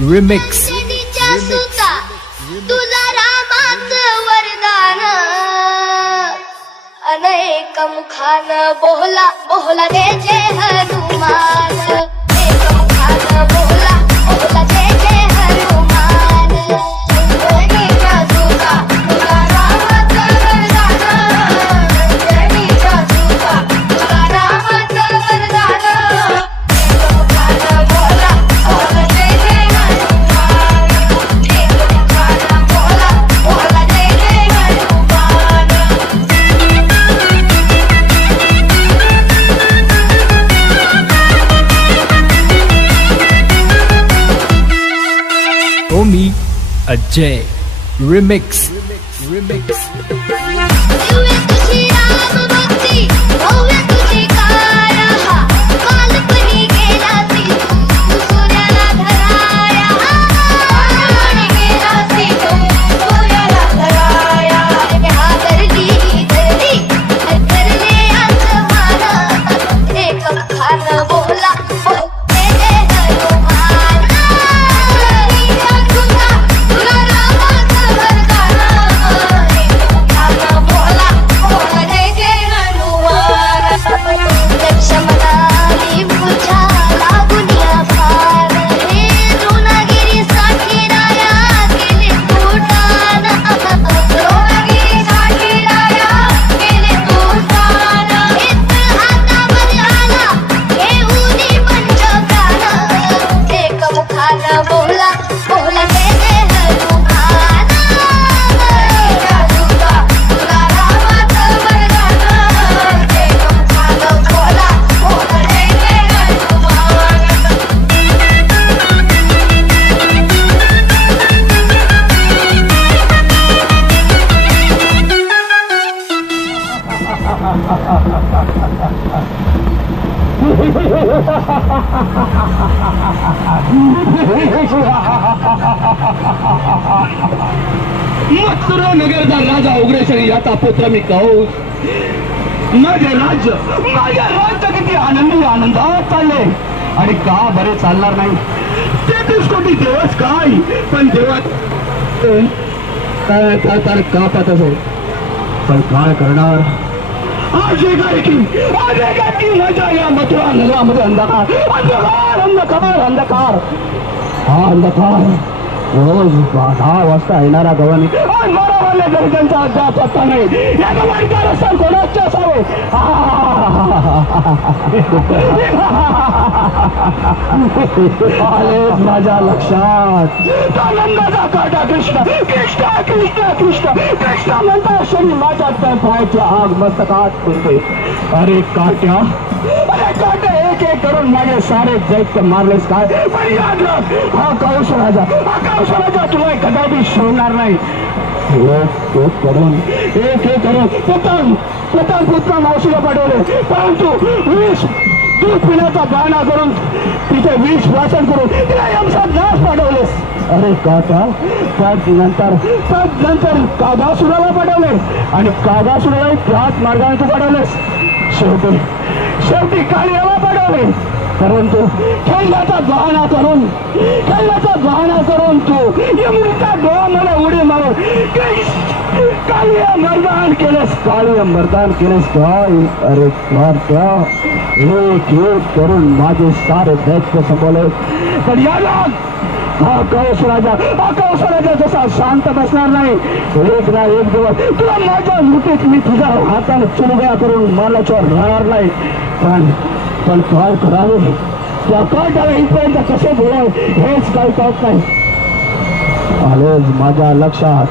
Remix सुता तुझा रामाचं वरदान अनेक मुखान बोला बोला जय जय हनुमान एक मुखान बोला बोला जय जय हनुमान अंजनीच्या सुता तुझा रामाचं वरदान अंजनीच्या सुता तुझा रामाचं वरदान एक मुखान बोला बोला जय जय हनुमान एक मुखान बोला बोला जय जय हनुमान ओमी अजय रिमिक्स दिव्य तुझी राम भक्ती भव्य तुझी काया कालपणी गेला सी तू सूर्याला धराया कालपणी गेला सी तू सूर्याला धराया हादरली धरली धरले आसमान एक खान बोला जय जय हनुमान अंजनीच्या सुता तुला रामाचं वरदान एक खान बोला बोला जय जय हनुमान लक्ष्मणाने पूजा लागुनिया फार हे द्रोणागिरीसाठी राया केले तुटान द्रोणागिरीसाठी राया केले तुटान इथं हातामध्ये आला घेऊनी पंचप्राण एक मुखान बोला बोला जय जय हनुमान अंजनीच्या सुता तुला रामाचं वरदान एक मुखान बोला बोला जय जय हनुमान मथुरा नगरचा राजा उग्रसेन याचा पुत्र मी कहूस. माझे राज्य किती आनंदात चालले आणि का बरे चालणार नाही. 33 कोटी देवच काय पण देवात काय कापत असेल पण काय करणार. आज एकाएकी माझ्या या मथुरा नगरामध्ये अंधकार हा अंधकार रोज 10 वाजता येणारा गव्हाणी मरावाले तरी त्यांचा अद्याप पत्ता नाही. या गव्हाणीचा रस्ता कोणाचे असावे. आलेच माझ्या लक्षात नंदाचा काटा कृष्ण कृष्ण कृष्ण कृष्ण कृष्ण म्हणता शरी माझ्या पायाची आग मस्तकात फिरते. अरे काट्या एक एक करून माझे सारे दैत्य मारलेस काय. पण याद राख हा कंस राजा तुला कदापि सोडणार नाही. एक एक करून पुत्र मावशीला पाठवले परंतु 20 दूध पिण्याचा बहाणा करून तिथे 20 वाचन करून तिला यमसात नाश पाठवलेस. अरे काका त्यानंतर कागासुराला पाठवले आणि कागासुराला त्याच मार्गाने तू पाठवलेस. शेवटी कालियाला पाठवले परंतु खेळण्याचा बहाणा करून तू यमुनेच्या डोळ्यामध्ये उडी मारून कालिया मर्दान केलेस काय. अरे त्या एक करून माझे सारे दैत्य संपवले. पण याला हा कंस राजा जसा शांत बसणार नाही. एक ना एक दिवस तुला माझ्या मुठीत मी तुझ्या हाताने चुरगळा करून मारल्याशिवाय राहणार नाही. पण काय करावे त्या काटाला इथपर्यंत कसे बोलावे हेच काही कळत नाही. आलेच माझ्या लक्षात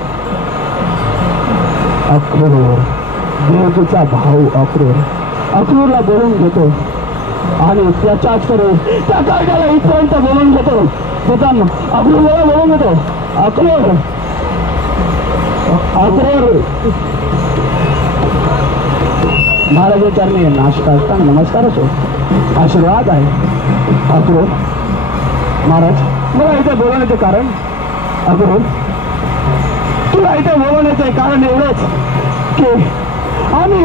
अक्रूर देवकीचा भाऊ अक्रूरला बोलून घेतो आणि त्याच्याच करून त्या काटाला इथपर्यंत बोलून घेतो. अक्रूरला बोलून घेतो. अक्रूर महाराज चरणी नाश्ता नमस्कार असो आशीर्वाद आहे. अक्रूर महाराज मला इथे बोलवण्याचे कारण अक्रूर तुला इथे बोलवण्याचे कारण एवढंच की आम्ही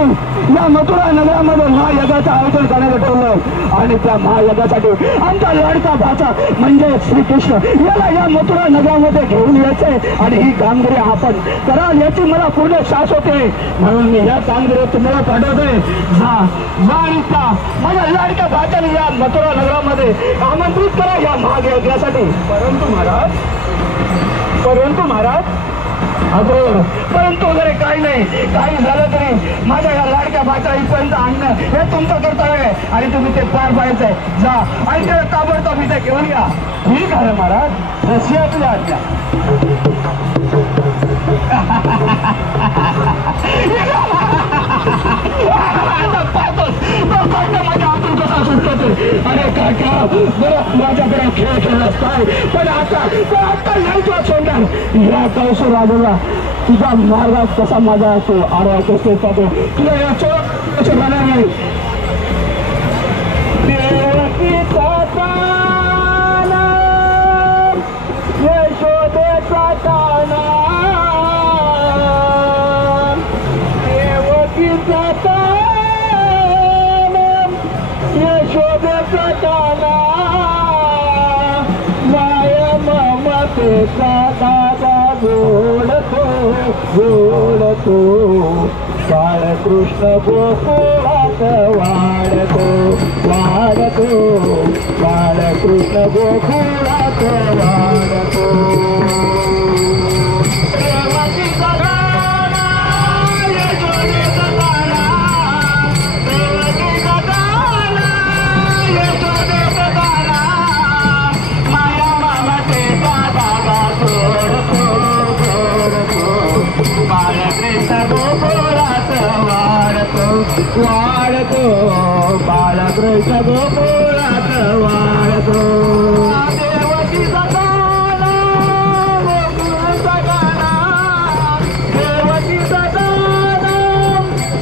या मथुरा नगरामध्ये महायज्ञाचं आयोजन करण्यात ठरलं आणि त्या महायज्ञासाठी आमचा लाडका भाचा म्हणजे श्रीकृष्ण याला या मथुरा नगरामध्ये घेऊन यायचे आणि ही कामगिरी आपण कराल याची मला पूर्ण शास होते. म्हणून मी या कामगिरीवर तुम्हाला पाठवतोय. जा आणि त्या माझ्या लाडक्या भाच्याने या मथुरा नगरामध्ये आमंत्रित करा या महायज्ञासाठी. परंतु महाराज अगोदर परंतु वगैरे काही नाही. काही झालं तरी माझ्या या लाडक्या भाच्या इथपर्यंत आणणं हे तुमचं कर्तव्य आहे आणि तुम्ही ते पार पाडायचंय. जा आणि त्याला ताबडतोब इथे घेऊन या. ठीक आहे महाराज, रशिया तुझ्या आज्ञा. अरे काका बरं माझ्याकडे खेळ खेळलास काय पण आता नाही तुला सोडणार. या कौशल राजूला तुझा मार्गात कसा माझा असतो आडवा कसं जातो तुला याचं कसं जाणार नाही. देवकीचा ताना यशोदेचा ताना देवकीचा ताना यशोदेचा ताना माया ममतेचा दादा गोडतो गोडतो बाळकृष्ण गोकुळात वाढतो वाढतो बाळकृष्ण गोकुळात वाढतो. देवकीचा ताना यशोदेचा ताना देवकीचा ताना यशोदेचा ताना माया ममतेचा दादा गोडतो गोडतो बाळकृष्ण गोकुळात वाढतो वाढतो बाळकृष्ण गोकुळात वाढतो. देवकीचा ताना गोकुळाचा गाणा देवकीचा ताना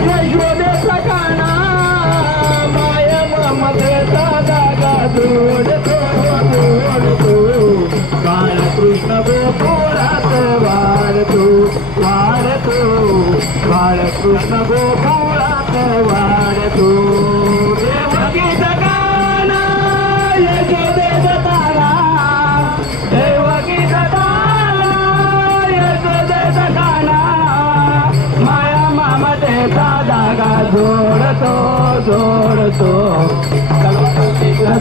यशोदेचा गाणा माया ममतेचा दादा जोडतो जोडतो बाळकृष्ण गोकुळात वाढतो वाढतो बाळकृष्ण गोकुळात वाढतो. देवकीचा गाणा यशोदेचा ताना देवकीचा ताना यशोदेचा गाणा माया ममतेचा धागा जोडतो जोडतो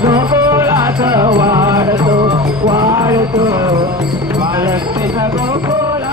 गोकुळात वाढतो वाढतो बाळकृष्ण गोकुळात